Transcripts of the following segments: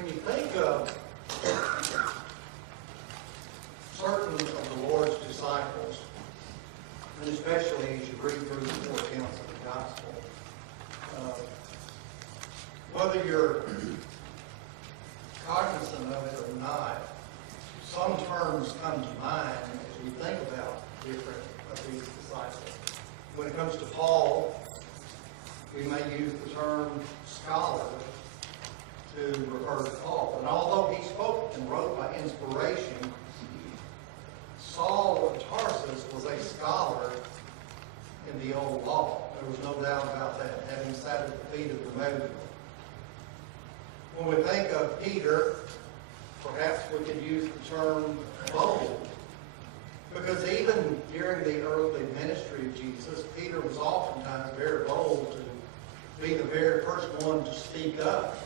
When you think of certain of the Lord's disciples, and especially as you read through the four accounts of the gospel, whether you're cognizant of it or not, some terms come to mind as we think about different of these disciples. When it comes to Paul, we may use the term scholar to refer to Paul. And although he spoke and wrote by inspiration, Saul of Tarsus was a scholar in the old law. There was no doubt about that, having sat at the feet of Gamaliel. When we think of Peter, perhaps we could use the term bold, because even during the early ministry of Jesus, Peter was oftentimes very bold to be the very first one to speak up.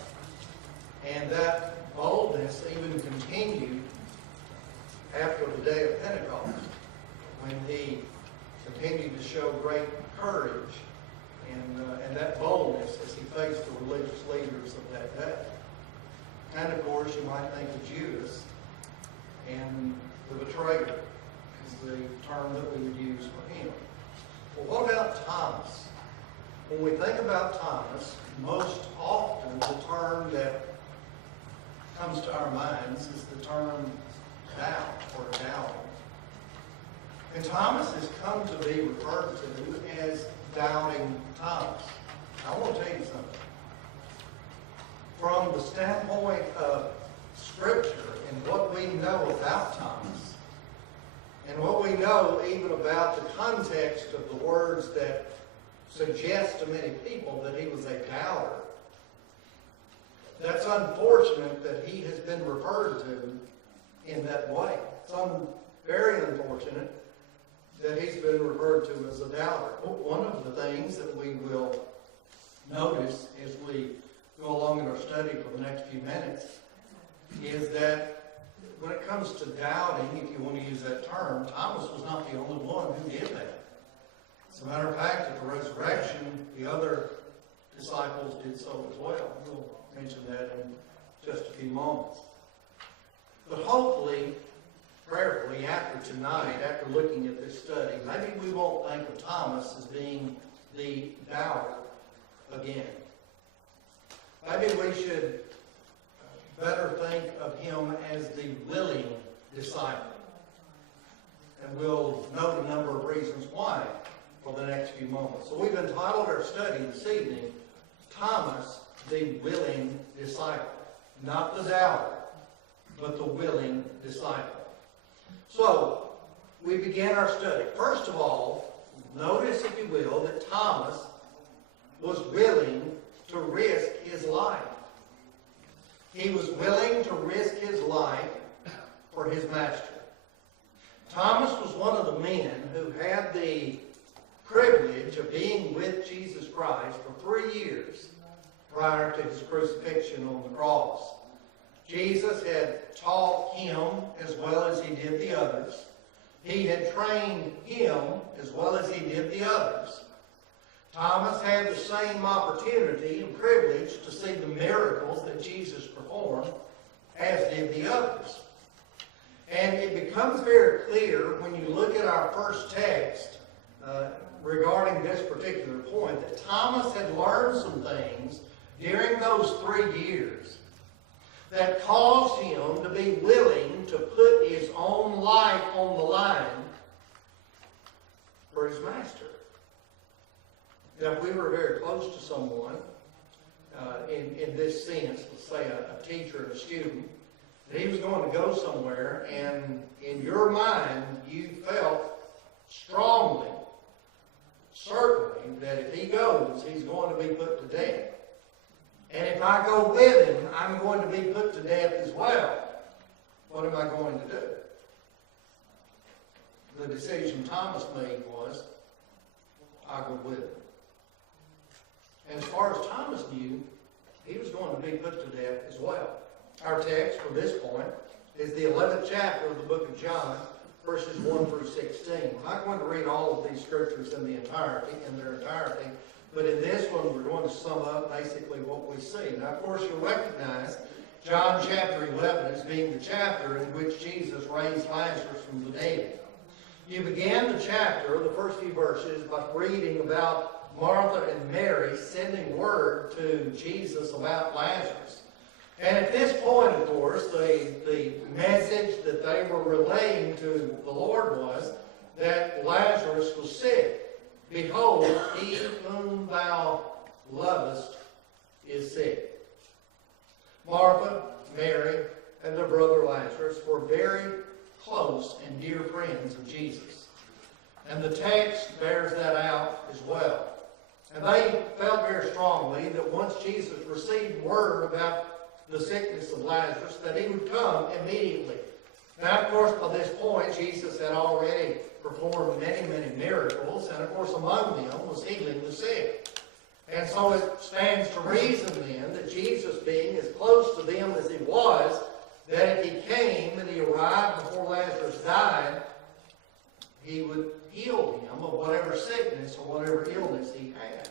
And that boldness even continued after the day of Pentecost, when he continued to show great courage and that boldness as he faced the religious leaders of that day. And of course, you might think of Judas, and the betrayer is the term that we would use for him. Well, what about Thomas? When we think about Thomas, most often the term that comes to our minds is the term doubt or doubting. And Thomas has come to be referred to as doubting Thomas. I want to tell you something. From the standpoint of Scripture and what we know about Thomas, and what we know even about the context of the words that suggest to many people that he was a doubter, that's unfortunate that he has been referred to in that way. It's very unfortunate that he's been referred to as a doubter. One of the things that we will notice as we go along in our study for the next few minutes is that when it comes to doubting, if you want to use that term, Thomas was not the only one who did that. As a matter of fact, at the resurrection, the other disciples did so as well. We'll mention that in just a few moments. But hopefully, prayerfully, after tonight, after looking at this study, maybe we won't think of Thomas as being the doubter again. Maybe we should better think of him as the willing disciple. And we'll note a number of reasons why for the next few moments. So we've entitled our study this evening, Thomas, the willing disciple. Not the doubter, but the willing disciple. So, we begin our study. First of all, notice, if you will, that Thomas was willing to risk his life. He was willing to risk his life for his master. Thomas was one of the men who had the privilege of being with Jesus Christ for 3 years prior to his crucifixion on the cross. Jesus had taught him as well as he did the others. He had trained him as well as he did the others. Thomas had the same opportunity and privilege to see the miracles that Jesus performed as did the others. And it becomes very clear when you look at our first text regarding this particular point that Thomas had learned some things during those 3 years that caused him to be willing to put his own life on the line for his master. Now, if we were very close to someone, in this sense, let's say a teacher and a student, and he was going to go somewhere, and in your mind, you felt strongly, certainly, that if he goes, he's going to be put to death. And if I go with him, I'm going to be put to death as well. What am I going to do? The decision Thomas made was, I'll go with him. And as far as Thomas knew, he was going to be put to death as well. Our text for this point is the 11th chapter of the book of John, verses 1 through 16. I'm not going to read all of these scriptures in their entirety, but in this one we're going to sum up basically what we see. Now, of course, you'll recognize John chapter 11 as being the chapter in which Jesus raised Lazarus from the dead. You begin the chapter, the first few verses, by reading about Martha and Mary sending word to Jesus about Lazarus. And at this point, of course, the message that they were relaying to the Lord was that Lazarus was sick. Behold, he whom thou lovest is sick. Martha, Mary, and their brother Lazarus were very close and dear friends of Jesus. And the text bears that out as well. And they felt very strongly that once Jesus received word about the sickness of Lazarus, that he would come immediately. Now, of course, by this point, Jesus had already performed many, many miracles, and of course among them was healing the sick. And so it stands to reason then that Jesus, being as close to them as he was, that if he came and he arrived before Lazarus died, he would heal him of whatever sickness or whatever illness he had.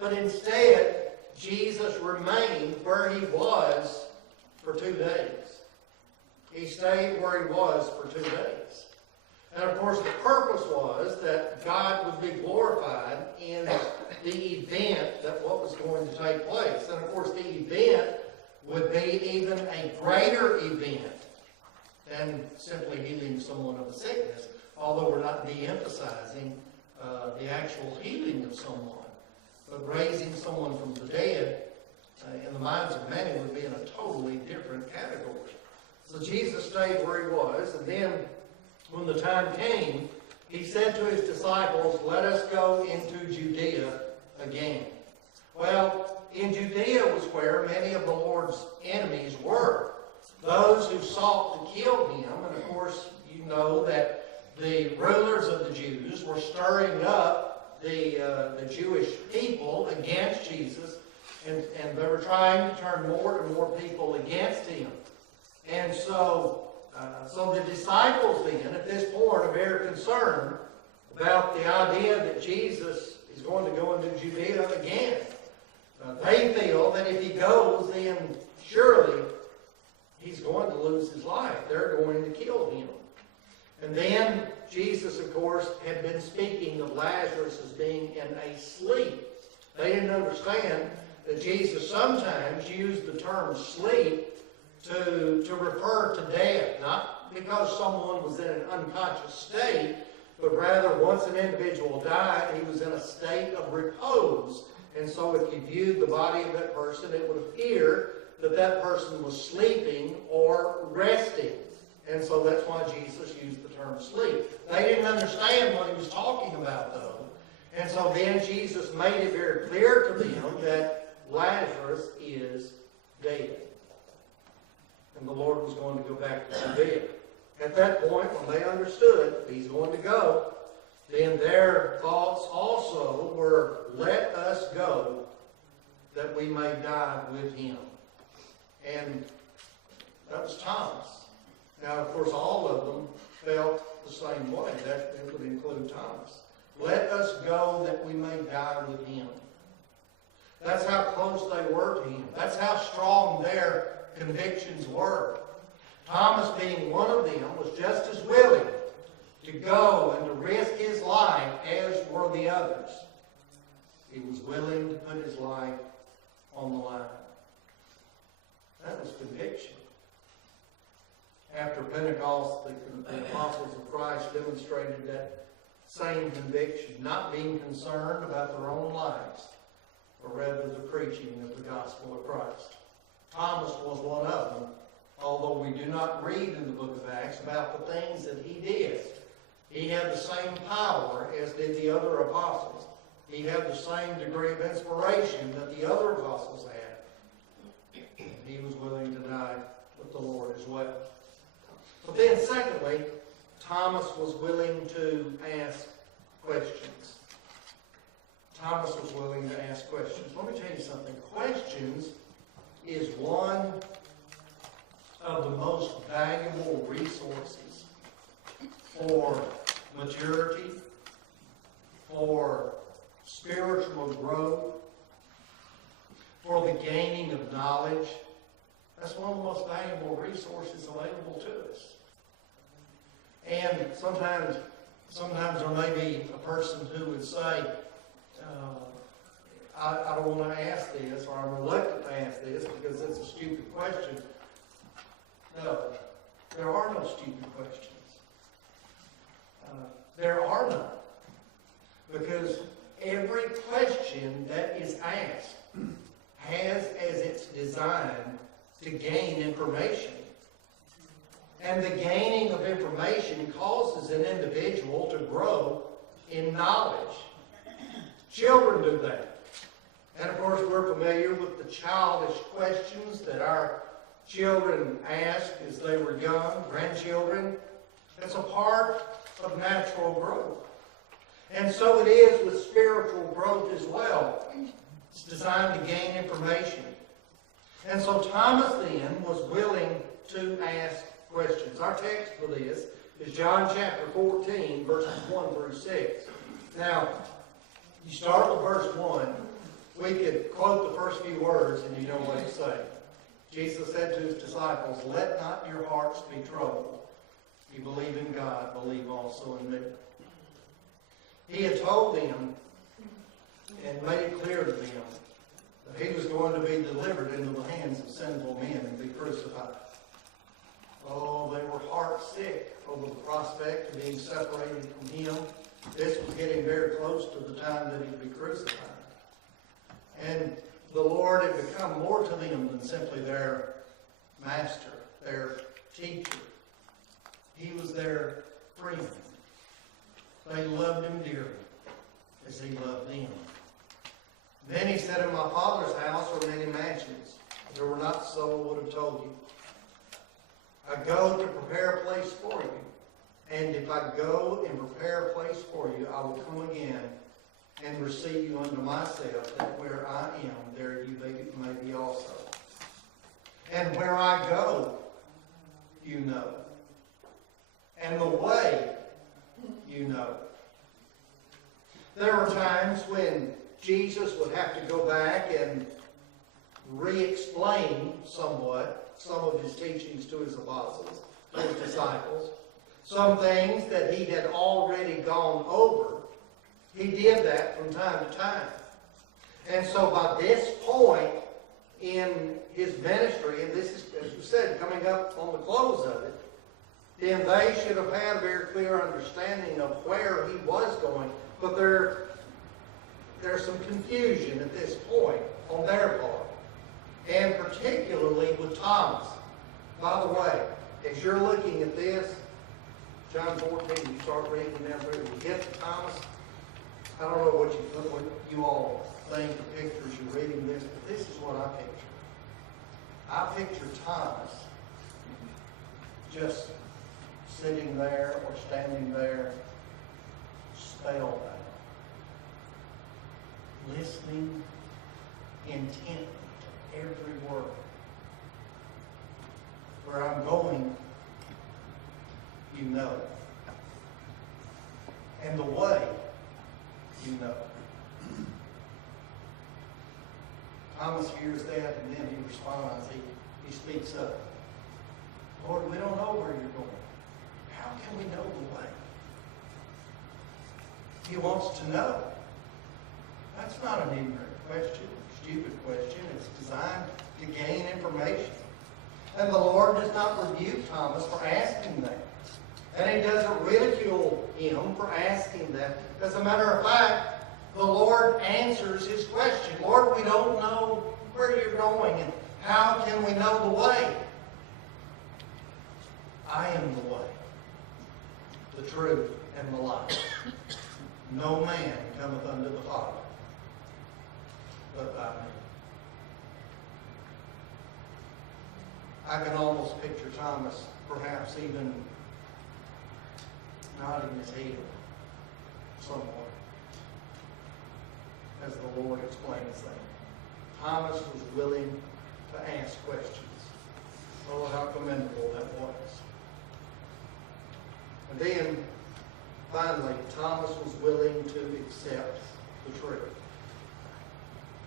But instead, Jesus remained where he was for 2 days. He stayed where he was for 2 days. And of course, the purpose was that God would be glorified in the event that what was going to take place. And of course, the event would be even a greater event than simply healing someone of a sickness, although we're not de-emphasizing the actual healing of someone. But raising someone from the dead, in the minds of many, would be in a totally different category. So Jesus stayed where he was, and then when the time came, he said to his disciples, "Let us go into Judea again." Well, in Judea was where many of the Lord's enemies were. Those who sought to kill him, and of course you know that the rulers of the Jews were stirring up the Jewish people against Jesus, and they were trying to turn more and more people against him. And so the disciples then, at this point, are very concerned about the idea that Jesus is going to go into Judea again. They feel that if he goes, then surely he's going to lose his life. They're going to kill him. And then Jesus, of course, had been speaking of Lazarus as being in a sleep. They didn't understand that Jesus sometimes used the term sleep to refer to death, not because someone was in an unconscious state, but rather once an individual died, he was in a state of repose. And so if you viewed the body of that person, it would appear that that person was sleeping or resting. And so that's why Jesus used the term sleep. They didn't understand what he was talking about, though. And so then Jesus made it very clear to them that Lazarus is dead. And the Lord was going to go back to Judea. At that point, when they understood he's going to go, then their thoughts also were, "Let us go that we may die with him." And that was Thomas. Now, of course, all of them felt the same way. That would include Thomas. Let us go that we may die with him. That's how close they were to him. That's how strong their convictions were. Thomas, being one of them, was just as willing to go and to risk his life as were the others. He was willing to put his life on the line. That was conviction. After Pentecost, the apostles of Christ demonstrated that same conviction, not being concerned about their own lives, but rather the preaching of the gospel of Christ. Thomas was one of them, although we do not read in the book of Acts about the things that he did. He had the same power as did the other apostles. He had the same degree of inspiration that the other apostles had. He was willing to die with the Lord as well. But then secondly, Thomas was willing to ask questions. Thomas was willing to ask questions. Let me tell you something. Questions is one of the most valuable resources for maturity, for spiritual growth, for the gaining of knowledge. That's one of the most valuable resources available to us. And sometimes there may be a person who would say, I don't want to ask this, or I'm reluctant to ask this because it's a stupid question. No, there are no stupid questions. There are none. Because every question that is asked has as its design to gain information. And the gaining of information causes an individual to grow in knowledge. Children do that. And of course, we're familiar with the childish questions that our children asked as they were young, grandchildren. It's a part of natural growth. And so it is with spiritual growth as well. It's designed to gain information. And so Thomas then was willing to ask questions. Our text for this is John chapter 14, verses 1 through 6. Now, you start with verse 1. We could quote the first few words and you know what he's saying. Jesus said to his disciples, "Let not your hearts be troubled. You believe in God, believe also in me." He had told them and made it clear to them that he was going to be delivered into the hands of sinful men and be crucified. Oh, they were heart sick over the prospect of being separated from him. This was getting very close to the time that he'd be crucified. And the Lord had become more to them than simply their master, their teacher. He was their friend. They loved him dearly as he loved them. Then he said, "In my Father's house are many mansions. If there were not so, I would have told you. I go to prepare a place for you. And if I go and prepare a place for you, I will come again and receive you unto myself, that where I am, there you may be also. And where I go, you know. And the way, you know." There were times when Jesus would have to go back and re-explain somewhat some of his teachings to his apostles, to his disciples. Some things that he had already gone over, he did that from time to time. And so by this point in his ministry, and this is, as you said, coming up on the close of it, then they should have had a very clear understanding of where he was going. But there's some confusion at this point on their part. And particularly with Thomas. By the way, as you're looking at this, John 14, you start reading down through, you get to Thomas. I don't know what you all think of pictures you're reading this, but this is what I picture. I picture Thomas just sitting there or standing there, spellbound, listening intently to every word. Where I'm going, you know. And the way, you know. Thomas hears that and then he responds. He speaks up. "Lord, we don't know where you're going. How can we know the way?" He wants to know. That's not an ignorant question, stupid question. It's designed to gain information. And the Lord does not rebuke Thomas for asking that. And he doesn't ridicule him for asking that. As a matter of fact, the Lord answers his question. "Lord, we don't know where you're going, and how can we know the way?" "I am the way, the truth, and the life. No man cometh unto the Father but by me." I can almost picture Thomas perhaps even nodding his head somewhat as the Lord explains that. Thomas was willing to ask questions. Oh, how commendable that was. And then, finally, Thomas was willing to accept the truth.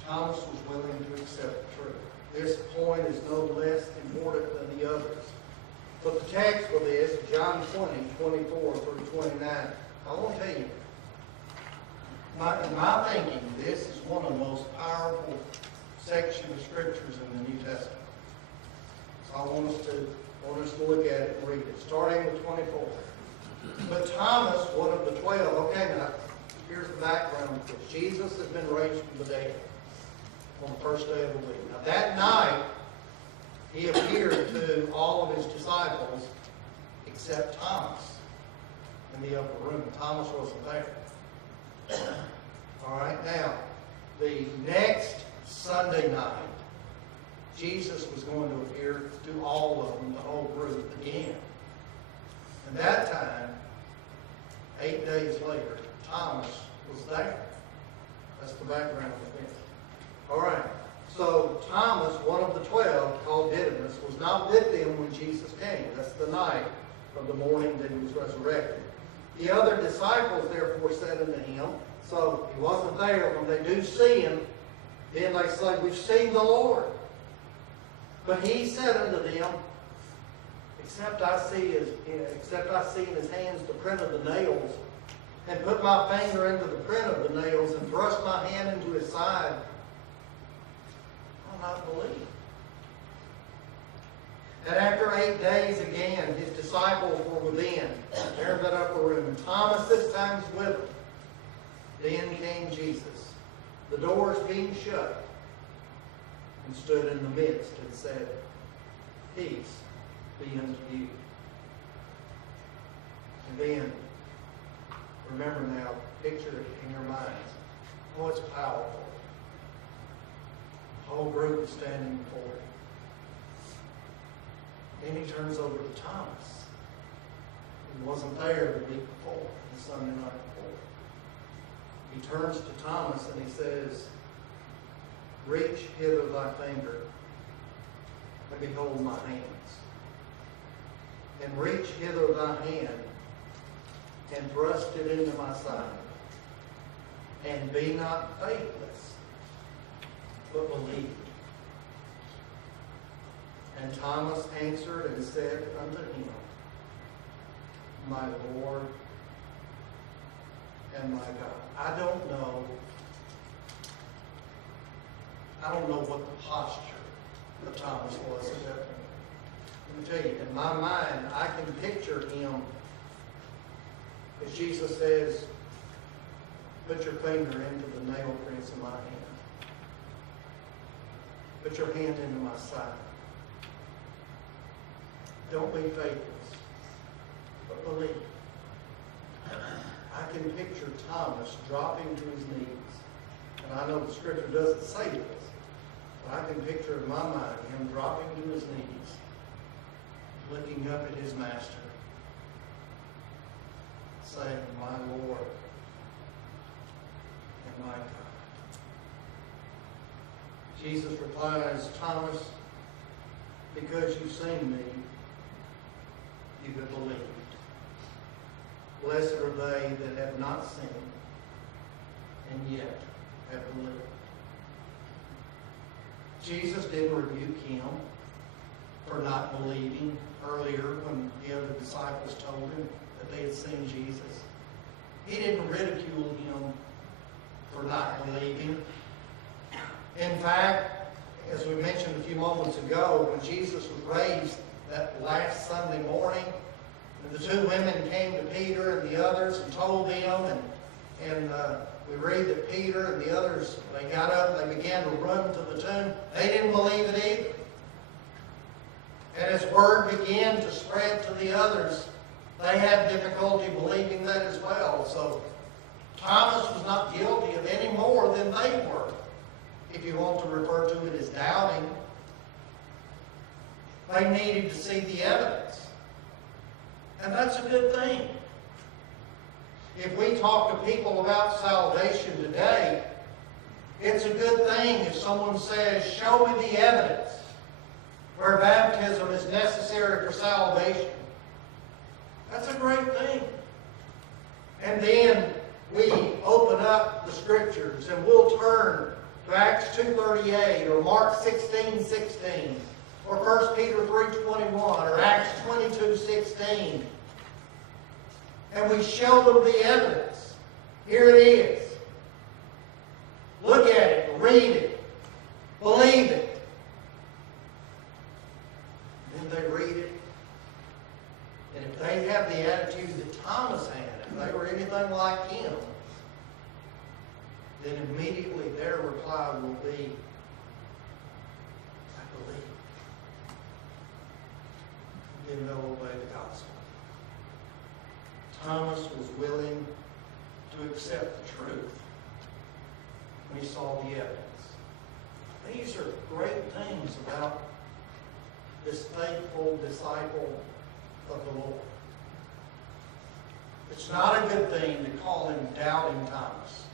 Thomas was willing to accept the truth. this point is no less important than the others. But the text for this, John 20, 24 through 29, I want to tell you, in my thinking, this is one of the most powerful sections of scriptures in the New Testament. So I want us to look at it and read it, starting with 24. But Thomas, one of the 12, okay, now, here's the background of this. Jesus has been raised from the dead on the first day of the week. Now, that night, he appeared to all of his disciples except Thomas in the upper room. Thomas wasn't there. All right, now, the next Sunday night, Jesus was going to appear to all of them, the whole group, again. And that time, 8 days later, Thomas was there. That's the background of this. All right, so Thomas, one of the 12, called Didymus, was not with them when Jesus came. That's the night of the morning that he was resurrected. The other disciples therefore said unto him, so he wasn't there. When they do see him, then they say, we've seen the Lord. But he said unto them, except I see in his hands the print of the nails, and put my finger into the print of the nails, and thrust my hand into his side, I'll not believe. And after 8 days again, his disciples were within, there in that upper room, and Thomas this time was with them. Then came Jesus, the doors being shut, and stood in the midst and said, peace be unto you. And then, remember now, picture it in your minds. Oh, it's powerful. The whole group is standing before him. Then he turns over to Thomas. He wasn't there the week before, the Sunday night before. He turns to Thomas and he says, reach hither thy finger, and behold my hands. And reach hither thy hand, and thrust it into my side. And be not faithless, but believe. And Thomas answered and said unto him, my Lord and my God. I don't know what the posture of Thomas was at that point. Let me tell you, in my mind, I can picture him as Jesus says, put your finger into the nail prints in my hand. Put your hand into my side. Don't be faithless, but believe. I can picture Thomas dropping to his knees. And I know the scripture doesn't say this, but I can picture in my mind him dropping to his knees, looking up at his master, saying, my Lord and my God. Jesus replies, Thomas, because you've seen me, you have believed. Blessed are they that have not seen and yet have believed. Jesus didn't rebuke him for not believing earlier when the other disciples told him that they had seen Jesus. He didn't ridicule him for not believing. In fact, as we mentioned a few moments ago, when Jesus was raised that last Sunday morning, and the two women came to Peter and the others and told them, and we read that Peter and the others, they got up and they began to run to the tomb. They didn't believe it either. And as word began to spread to the others, they had difficulty believing that as well. So Thomas was not guilty of any more than they were, if you want to refer to it as doubting. They needed to see the evidence. And that's a good thing. If we talk to people about salvation today, it's a good thing if someone says, show me the evidence where baptism is necessary for salvation. That's a great thing. And then we open up the scriptures and we'll turn or Acts 2:38, or Mark 16:16, or 1 Peter 3:21, or Acts 22:16. And we show them the evidence. Here it is. Look at it, read it, believe it. Then they read it. And if they have the attitude that Thomas had, if they were anything like him, then immediately their reply will be, I believe. Then they'll obey the gospel. Thomas was willing to accept the truth when he saw the evidence. These are great things about this faithful disciple of the Lord. It's not a good thing to call him doubting Thomas.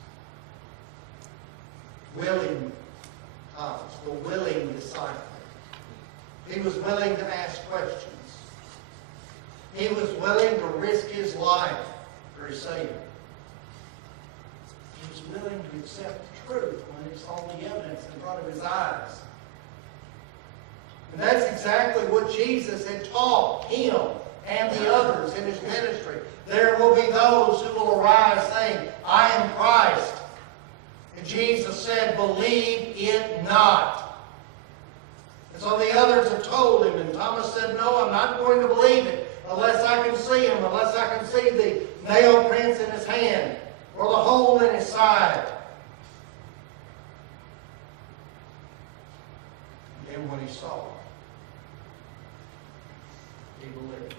Willing Thomas, the willing disciple. He was willing to ask questions. He was willing to risk his life for his Savior. He was willing to accept the truth when he saw the evidence in front of his eyes. And that's exactly what Jesus had taught him and the others in his ministry. There will be those who will arise saying, I am Christ. And Jesus said, believe it not. And so the others have told him, and Thomas said, no, I'm not going to believe it unless I can see him, unless I can see the nail prints in his hand or the hole in his side. And then when he saw it, he believed.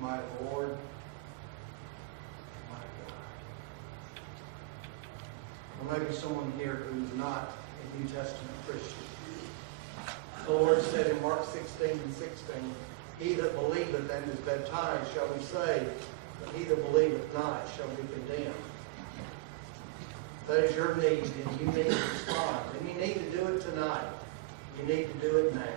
My Lord, my God. Or maybe someone here who's not a New Testament Christian. The Lord said in Mark 16:16, he that believeth and is baptized shall be saved, but he that believeth not shall be condemned. If that is your need, and you need to respond, and you need to do it tonight. You need to do it now.